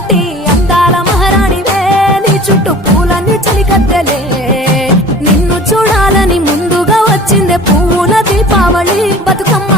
కట్టి అందాల మహారాణివే నీ చుట్టూ పూలన్నీ చలికత్తెలే నిన్ను చూడాలని ముందుగా వచ్చిందే పువ్వుల దీపావళి బతుకమ్మ